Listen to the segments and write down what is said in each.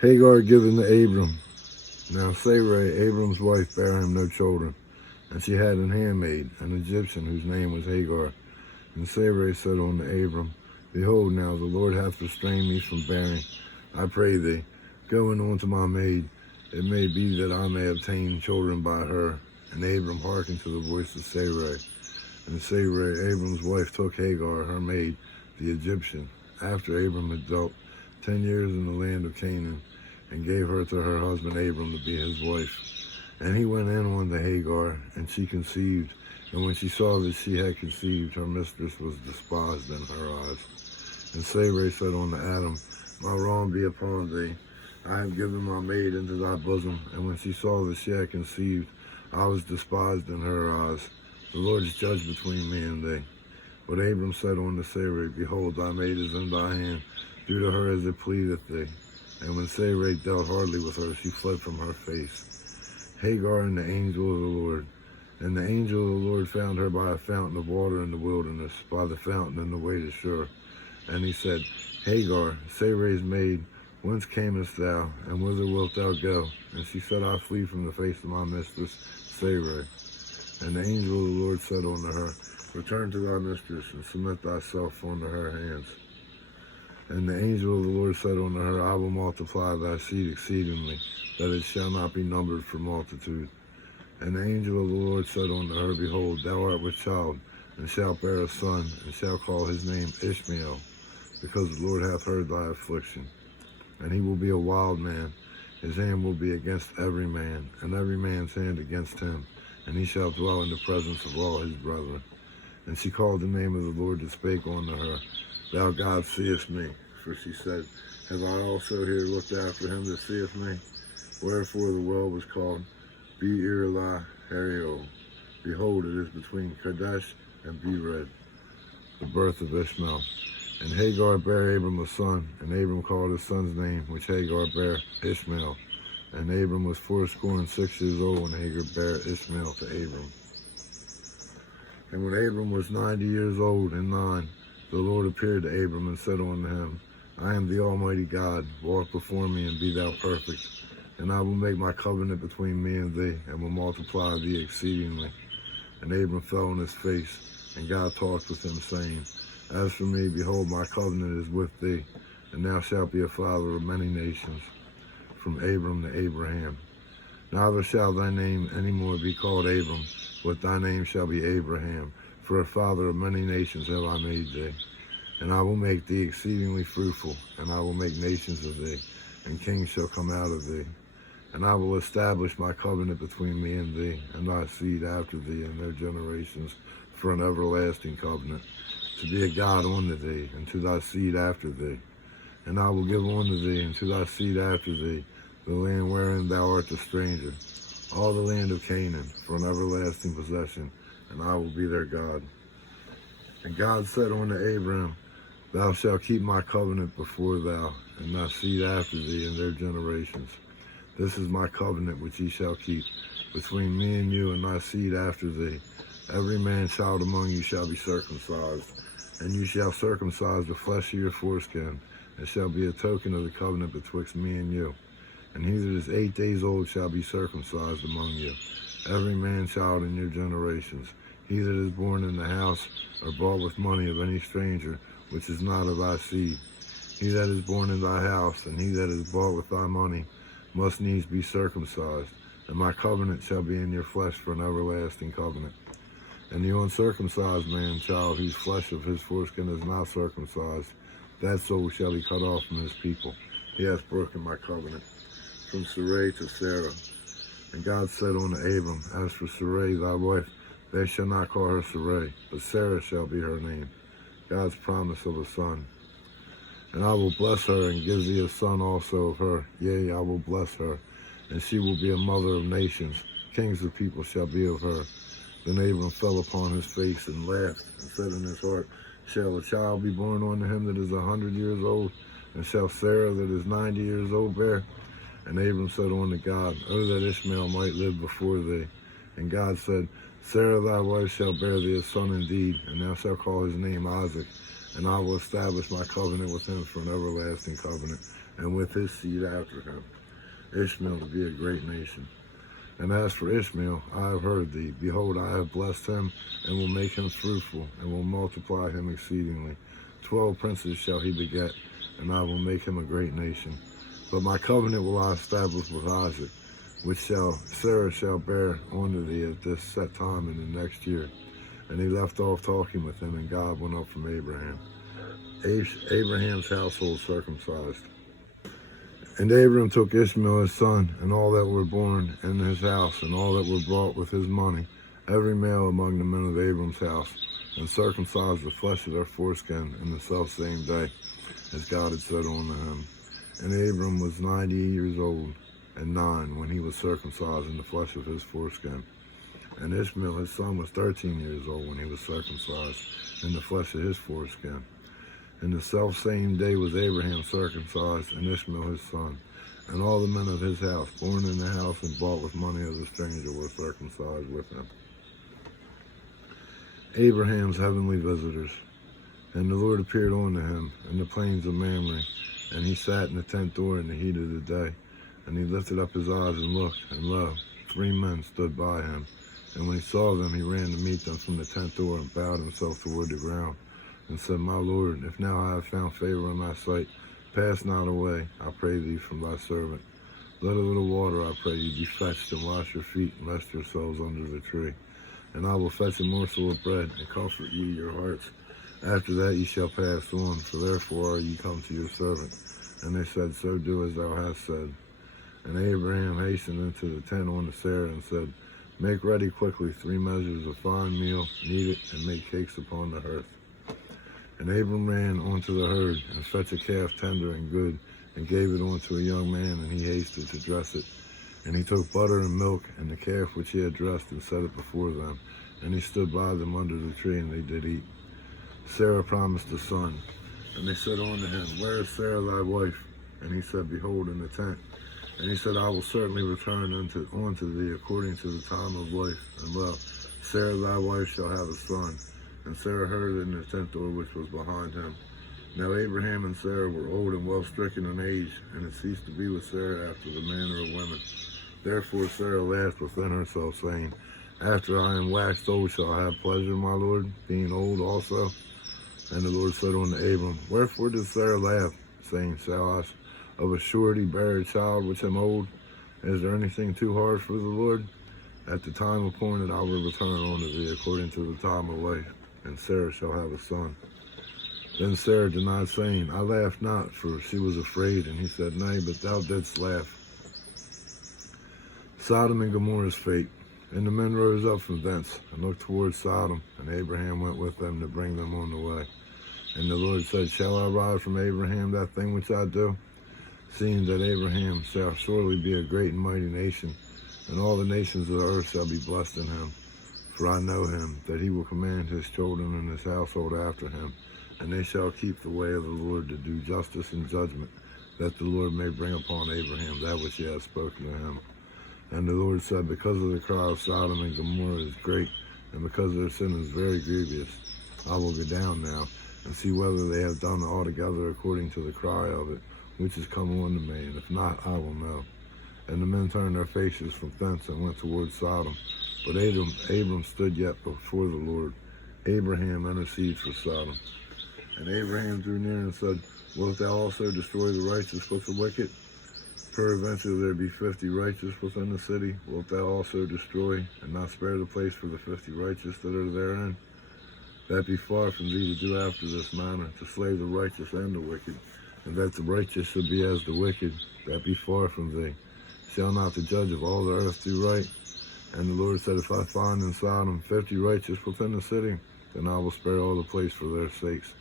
Hagar given to Abram. Now Sarai, Abram's wife, bare him no children, and she had an handmaid, an Egyptian, whose name was Hagar. And Sarai said unto Abram, Behold, now the Lord hath restrained me from bearing. I pray thee, go in unto my maid. It may be that I may obtain children by her. And Abram hearkened to the voice of Sarai. And Sarai, Abram's wife, took Hagar, her maid, the Egyptian, after Abram had dwelt 10 years in the land of Canaan, and gave her to her husband Abram to be his wife. And he went in unto Hagar, and she conceived. And when she saw that she had conceived, her mistress was despised in her eyes. And Sarai said unto Adam, My wrong be upon thee. I have given my maid into thy bosom. And when she saw that she had conceived, I was despised in her eyes. The Lord is judge between me and thee. But Abram said unto Sarai, Behold, thy maid is in thy hand. Do to her as it pleaseth thee. And when Sarai dealt hardly with her, she fled from her face. Hagar and the angel of the Lord. And the angel of the Lord found her by a fountain of water in the wilderness, by the fountain in the way to Shur. And he said, Hagar, Sarai's maid, whence camest thou, and whither wilt thou go? And she said, I flee from the face of my mistress, Sarai. And the angel of the Lord said unto her, Return to thy mistress, and submit thyself unto her hands. And the angel of the Lord said unto her, I will multiply thy seed exceedingly, that it shall not be numbered for multitude. And the angel of the Lord said unto her, Behold, thou art with child, and shalt bear a son, and shalt call his name Ishmael, because the Lord hath heard thy affliction. And he will be a wild man, his hand will be against every man, and every man's hand against him, and he shall dwell in the presence of all his brethren. And she called the name of the Lord that spake unto her, Thou God seest me. For she said, Have I also here looked after him that seeth me? Wherefore the well was called Beer Lahai. Behold, it is between Kadesh and Bered, the birth of Ishmael. And Hagar bare Abram a son, and Abram called his son's name, which Hagar bare, Ishmael. And Abram was 86 years old when Hagar bare Ishmael to Abram. And when Abram was 90 years old and 9, the Lord appeared to Abram and said unto him, I am the Almighty God, walk before me and be thou perfect. And I will make my covenant between me and thee, and will multiply thee exceedingly. And Abram fell on his face, and God talked with him, saying, As for me, behold, my covenant is with thee, and thou shalt be a father of many nations, from Abram to Abraham. Neither shall thy name any more be called Abram, but thy name shall be Abraham, for a father of many nations have I made thee. And I will make thee exceedingly fruitful, and I will make nations of thee, and kings shall come out of thee. And I will establish my covenant between me and thee, and thy seed after thee, and their generations, for an everlasting covenant, to be a God unto thee, and to thy seed after thee. And I will give unto thee, and to thy seed after thee, the land wherein thou art a stranger, all the land of Canaan, for an everlasting possession, and I will be their God. And God said unto Abram, Thou shalt keep my covenant before thou, and thy seed after thee, and their generations. This is my covenant which ye shall keep, between me and you and thy seed after thee. Every man child among you shall be circumcised, and you shall circumcise the flesh of your foreskin. It shall be a token of the covenant betwixt me and you. And he that is 8 days old shall be circumcised among you, every man child in your generations. He that is born in the house or bought with money of any stranger, which is not of thy seed. He that is born in thy house, and he that is bought with thy money, must needs be circumcised. And my covenant shall be in your flesh for an everlasting covenant. And the uncircumcised man child, whose flesh of his foreskin is not circumcised, that soul shall be cut off from his people. He hath broken my covenant. From Sarai to Sarah. And God said unto Abram, As for Sarai thy wife, they shall not call her Sarai, but Sarah shall be her name. God's promise of a son. And I will bless her, and give thee a son also of her. Yea, I will bless her, and she will be a mother of nations. Kings of people shall be of her. Then Abram fell upon his face and laughed, and said in his heart, Shall a child be born unto him that is 100 years old? And shall Sarah that is 90 years old bear? And Abram said unto God, O that Ishmael might live before thee. And God said, Sarah thy wife shall bear thee a son indeed, and thou shalt call his name Isaac. And I will establish my covenant with him for an everlasting covenant, and with his seed after him, Ishmael to be a great nation. And as for Ishmael, I have heard thee. Behold, I have blessed him, and will make him fruitful, and will multiply him exceedingly. 12 princes shall he beget, and I will make him a great nation. But my covenant will I establish with Isaac, which Sarah shall bear unto thee at this set time in the next year. And he left off talking with him, and God went up from Abraham. Abraham's household circumcised. And Abram took Ishmael his son, and all that were born in his house, and all that were bought with his money, every male among the men of Abram's house, and circumcised the flesh of their foreskin in the selfsame day, as God had said unto him. And Abram was 90 years old, and 9, when he was circumcised in the flesh of his foreskin. And Ishmael his son was 13 years old when he was circumcised in the flesh of his foreskin. In the selfsame day was Abraham circumcised, and Ishmael his son. And all the men of his house, born in the house and bought with money of the stranger, were circumcised with him. Abraham's heavenly visitors. And the Lord appeared unto him in the plains of Mamre, and he sat in the tent door in the heat of the day. And he lifted up his eyes and looked, and lo, 3 men stood by him. And when he saw them, he ran to meet them from the tent door, and bowed himself toward the ground, and said, My Lord, if now I have found favor in thy sight, pass not away, I pray thee, from thy servant. Let a little water, I pray you, be fetched, and wash your feet, and rest yourselves under the tree. And I will fetch a morsel of bread, and comfort ye your hearts. After that ye shall pass on, for therefore are ye come to your servant. And they said, So do as thou hast said. And Abraham hastened into the tent unto Sarah, and said, Make ready quickly 3 measures of fine meal, knead it, and make cakes upon the hearth. And Abram ran unto the herd, and fetched a calf tender and good, and gave it unto a young man, and he hasted to dress it. And he took butter and milk, and the calf which he had dressed, and set it before them. And he stood by them under the tree, and they did eat. Sarah promised a son. And they said unto him, Where is Sarah thy wife? And he said, Behold, in the tent. And he said, I will certainly return unto thee according to the time of life. And lo, Sarah thy wife shall have a son. And Sarah heard it in the tent door which was behind him. Now Abraham and Sarah were old and well stricken in age, and had ceased to be with Sarah after the manner of women. Therefore Sarah laughed within herself, saying, After I am waxed old shall I have pleasure, my Lord, being old also? And the Lord said unto Abram, Wherefore did Sarah laugh, saying, Shall I of a surety bear a child which am old? Is there anything too hard for the Lord? At the time appointed I will return unto thee according to the time of life, and Sarah shall have a son. Then Sarah denied, saying, I laughed not, for she was afraid. And he said, Nay, but thou didst laugh. Sodom and Gomorrah's fate. And the men rose up from thence, and looked toward Sodom, and Abraham went with them to bring them on the way. And the Lord said, Shall I rise from Abraham that thing which I do? Seeing that Abraham shall surely be a great and mighty nation, and all the nations of the earth shall be blessed in him. For I know him, that he will command his children and his household after him, and they shall keep the way of the Lord to do justice and judgment, that the Lord may bring upon Abraham that which he hath spoken to him. And the Lord said, Because of the cry of Sodom and Gomorrah is great, and because their sin is very grievous, I will go down now, and see whether they have done altogether according to the cry of it, which is come unto me, and if not, I will know. And the men turned their faces from thence, and went toward Sodom. But Abram stood yet before the Lord. Abraham interceded for Sodom. And Abraham drew near and said, Wilt thou also destroy the righteous with the wicked? Peradventure there be 50 righteous within the city. Wilt thou also destroy, and not spare the place for the 50 righteous that are therein? That be far from thee to do after this manner, to slay the righteous and the wicked, and that the righteous should be as the wicked. That be far from thee. Shall not the judge of all the earth do right? And the Lord said, If I find in Sodom 50 righteous within the city, then I will spare all the place for their sakes.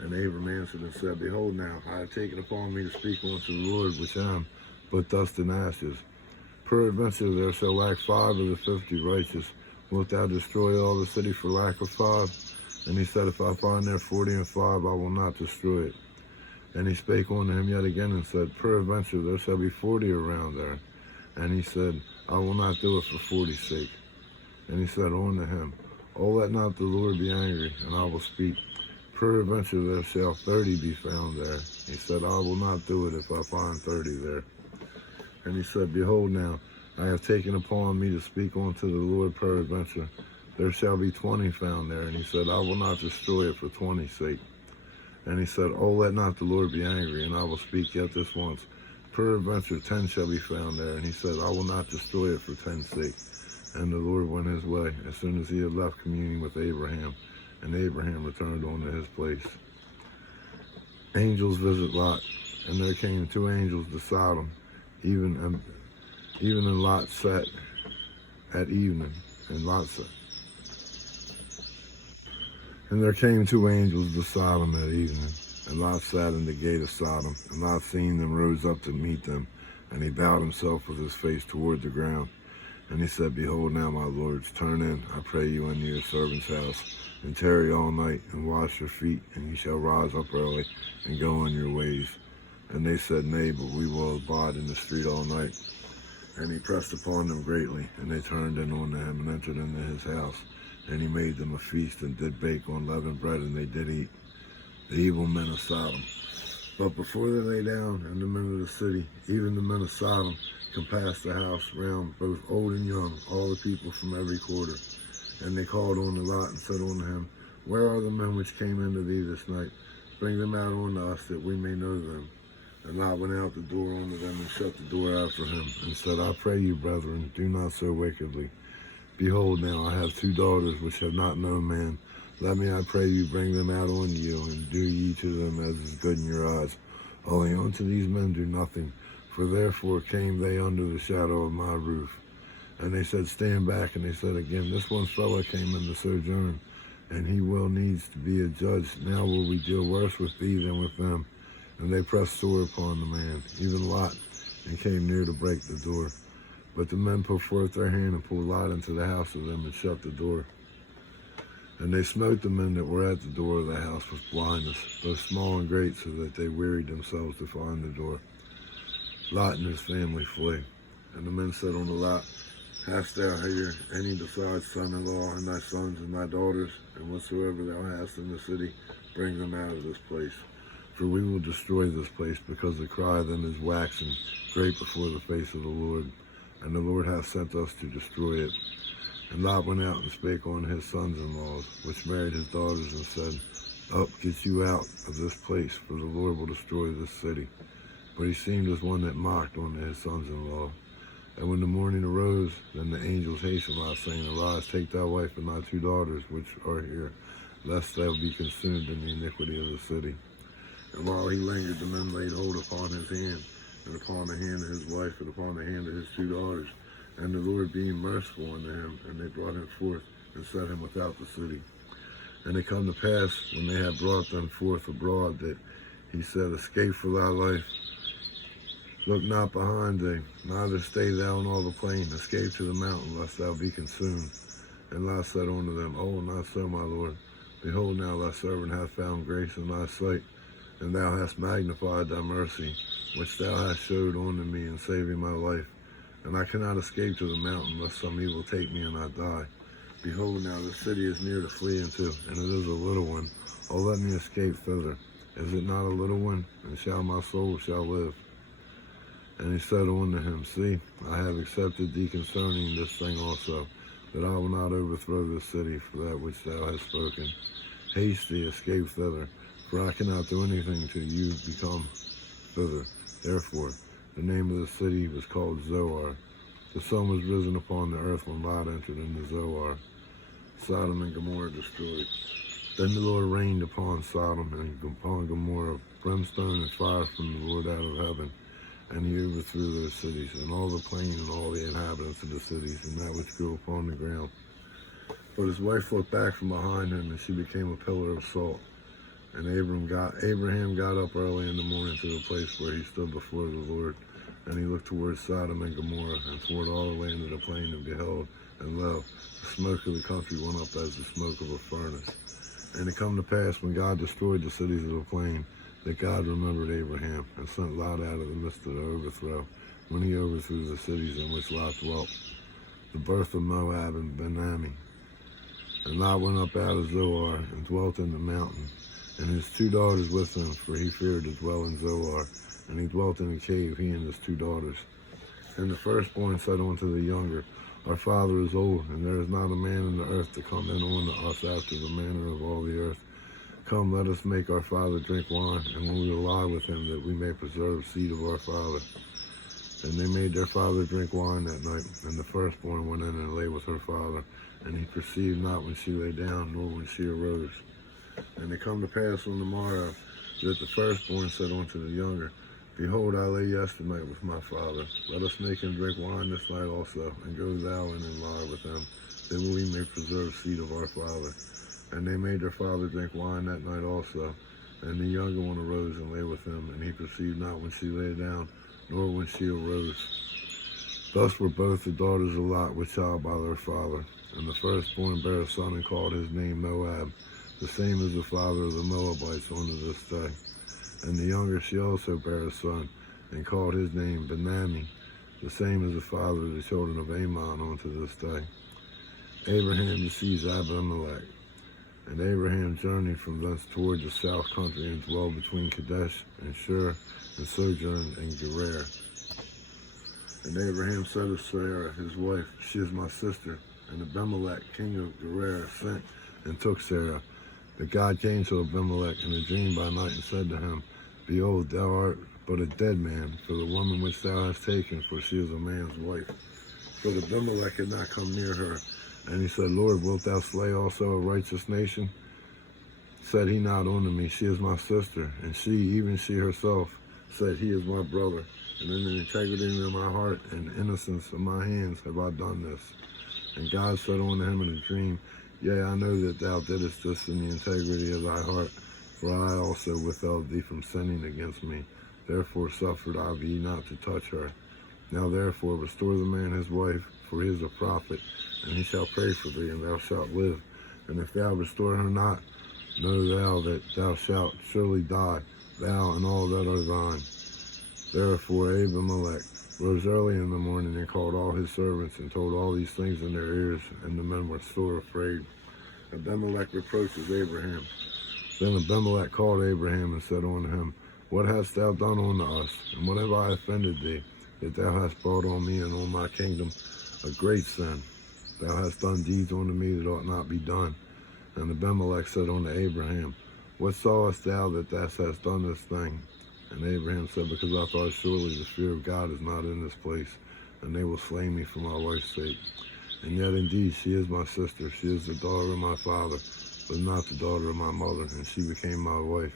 And Abram answered and said, Behold now, I have taken upon me to speak unto the Lord, which am but dust and ashes. Peradventure there shall lack 5 of the 50 righteous. Wilt thou destroy all the city for lack of 5? And he said, If I find there 40 and 5, I will not destroy it. And he spake unto him yet again and said, Peradventure there shall be 40 around there. And he said, I will not do it for 40's sake. And he said unto him, Oh, let not the Lord be angry, and I will speak. Peradventure there shall 30 be found there. He said, I will not do it if I find 30 there. And he said, behold now, I have taken upon me to speak unto the Lord peradventure. There shall be 20 found there. And he said, I will not destroy it for 20's sake. And he said, oh, let not the Lord be angry, and I will speak yet this once. Peradventure 10 shall be found there. And he said, I will not destroy it for 10's sake. And the Lord went his way as soon as he had left communing with Abraham. And Abraham returned unto his place. Angels visit Lot. And there came 2 angels to Sodom, even in Lot sat at evening. And there came 2 angels to Sodom at evening, and Lot sat in the gate of Sodom. And Lot, seeing them, rose up to meet them, and he bowed himself with his face toward the ground. And he said, behold now, my lords, turn in, I pray you, into your servant's house, and tarry all night, and wash your feet, and ye shall rise up early, and go on your ways. And they said, nay, but we will abide in the street all night. And he pressed upon them greatly, and they turned in unto him, and entered into his house. And he made them a feast, and did bake unleavened bread, and they did eat, the evil men of Sodom. But before they lay down, and the men of the city, even the men of Sodom, compassed the house round, both old and young, all the people from every quarter. And they called unto Lot, and said unto him, where are the men which came into thee this night? Bring them out unto us, that we may know them. And Lot went out the door unto them, and shut the door after him, and said, I pray you, brethren, do not so wickedly. Behold now, I have 2 daughters which have not known man. Let me, I pray you, bring them out unto you, and do ye to them as is good in your eyes. Only unto these men do nothing, for therefore came they under the shadow of my roof. And they said, stand back. And they said again, this one fellow came in to sojourn, and he will needs to be a judge. Now will we deal worse with thee than with them. And they pressed sore upon the man, even Lot, and came near to break the door. But the men put forth their hand and pulled Lot into the house of them, and shut the door. And they smote the men that were at the door of the house with blindness, both small and great, so that they wearied themselves to find the door. Lot and his family flee. And the men said unto Lot, hast thou here any besides son-in-law, and thy sons and thy daughters? And whatsoever thou hast in the city, bring them out of this place. For we will destroy this place, because the cry of them is waxen great before the face of the Lord. And the Lord hath sent us to destroy it. And Lot went out and spake unto his sons-in-laws, which married his daughters, and said, up, get you out of this place, for the Lord will destroy this city. But he seemed as one that mocked unto his sons-in-law. And when the morning arose, then the angels hastened Lot, saying, arise, take thy wife and thy 2 daughters, which are here, lest thou be consumed in the iniquity of the city. And while he lingered, the men laid hold upon his hand, and upon the hand of his wife, and upon the hand of his 2 daughters. And the Lord being merciful unto him, and they brought him forth, and set him without the city. And it come to pass, when they had brought them forth abroad, that he said, escape for thy life. Look not behind thee, neither stay thou in all the plain. Escape to the mountain, lest thou be consumed. And Lot said unto them, oh, not so, my Lord. Behold, now thy servant hath found grace in thy sight, and thou hast magnified thy mercy, which thou hast showed unto me in saving my life. And I cannot escape to the mountain, lest some evil take me and I die. Behold, now the city is near to flee into, and it is a little one. Oh, let me escape thither. Is it not a little one? And shall my soul shall live? And he said unto him, see, I have accepted thee concerning this thing also, that I will not overthrow this city for that which thou hast spoken. Haste thee, escape thither, for I cannot do anything till you become thither. Therefore, the name of the city was called Zoar. The sun was risen upon the earth when Lot entered into Zoar. Sodom and Gomorrah destroyed. Then the Lord rained upon Sodom and upon Gomorrah brimstone and fire from the Lord out of heaven, and he overthrew those cities, and all the plain, and all the inhabitants of the cities, and that which grew upon the ground. But his wife looked back from behind him, and she became a pillar of salt. And Abraham got up early in the morning to the place where he stood before the Lord, and he looked towards Sodom and Gomorrah, and toward all the land of the plain, and beheld, and lo, the smoke of the country went up as the smoke of a furnace. And it come to pass, when God destroyed the cities of the plain, that God remembered Abraham, and sent Lot out of the midst of the overthrow, when he overthrew the cities in which Lot dwelt, the birth of Moab and Ben-Ammi. And Lot went up out of Zoar, and dwelt in the mountain, and his 2 daughters with him, for he feared to dwell in Zoar. And he dwelt in a cave, he and his 2 daughters. And the firstborn said unto the younger, Our father is old, and there is not a man in the earth to come in on us after the manner of all the earth. Come, let us make our father drink wine, and we will lie with him, that we may preserve seed of our father. And they made their father drink wine that night, and the firstborn went in and lay with her father. And he perceived not when she lay down, nor when she arose. And it come to pass on the morrow, that the firstborn said unto the younger, Behold, I lay yesternight with my father. Let us make him drink wine this night also, and go thou in and lie with him, that we may preserve seed of our father. And they made their father drink wine that night also. And the younger one arose and lay with him, and he perceived not when she lay down, nor when she arose. Thus were both the daughters of Lot with child by their father. And the firstborn bare a son, and called his name Moab, the same as the father of the Moabites unto this day. And the younger she also bare a son, and called his name Benammi, the same as the father of the children of Ammon unto this day. Abraham deceived Abimelech. And Abraham journeyed from thence toward the south country, and dwelled between Kadesh and Shur, and sojourned in Gerar. And Abraham said of Sarah his wife, She is my sister. And Abimelech king of Gerar sent and took Sarah. But God came to Abimelech in a dream by night, and said to him, Behold, thou art but a dead man, for the woman which thou hast taken, for she is a man's wife. But Abimelech had not come near her. And he said, Lord, wilt thou slay also a righteous nation? Said he not unto me, She is my sister. And she, even she herself, said, He is my brother. And in the integrity of my heart and innocence of my hands have I done this. And God said unto him in a dream, Yea, I know that thou didst this in the integrity of thy heart, for I also withheld thee from sinning against me. Therefore suffered I thee not to touch her. Now therefore restore the man his wife, for he is a prophet, and he shall pray for thee, and thou shalt live. And if thou restore her not, know thou that thou shalt surely die, thou and all that are thine. Therefore Abimelech rose early in the morning, and called all his servants, and told all these things in their ears, and the men were sore afraid. Abimelech reproaches Abraham. Then Abimelech called Abraham, and said unto him, What hast thou done unto us, and what have I offended thee, that thou hast brought on me and on my kingdom a great sin? Thou hast done deeds unto me that ought not be done. And Abimelech said unto Abraham, What sawest thou that thou hast done this thing? And Abraham said, Because I thought surely the fear of God is not in this place, and they will slay me for my wife's sake. And yet indeed she is my sister, she is the daughter of my father, but not the daughter of my mother, and she became my wife.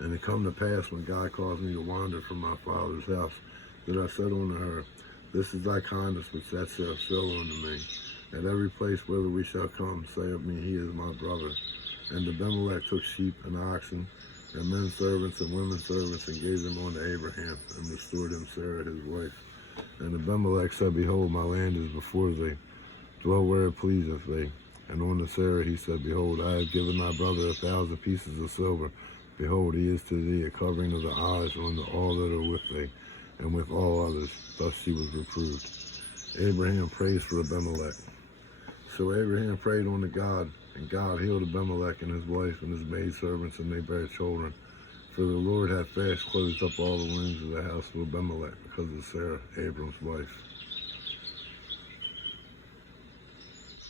And it come to pass, when God caused me to wander from my father's house, that I said unto her, This is thy kindness which thou shalt show unto me. At every place whither we shall come, say of me, He is my brother. And Abimelech took sheep and oxen, and men servants and women servants, and gave them unto Abraham, and restored him Sarah his wife. And Abimelech said, Behold, my land is before thee, dwell where it pleaseth thee. And unto Sarah he said, Behold, I have given thy brother 1,000 pieces of silver. Behold, he is to thee a covering of the eyes unto all that are with thee, and with all others. Thus she was reproved. Abraham prays for Abimelech. So Abraham prayed unto God, and God healed Abimelech and his wife and his maidservants, and they bare children. For the Lord had fast closed up all the wombs of the house of Abimelech because of Sarah, Abram's wife.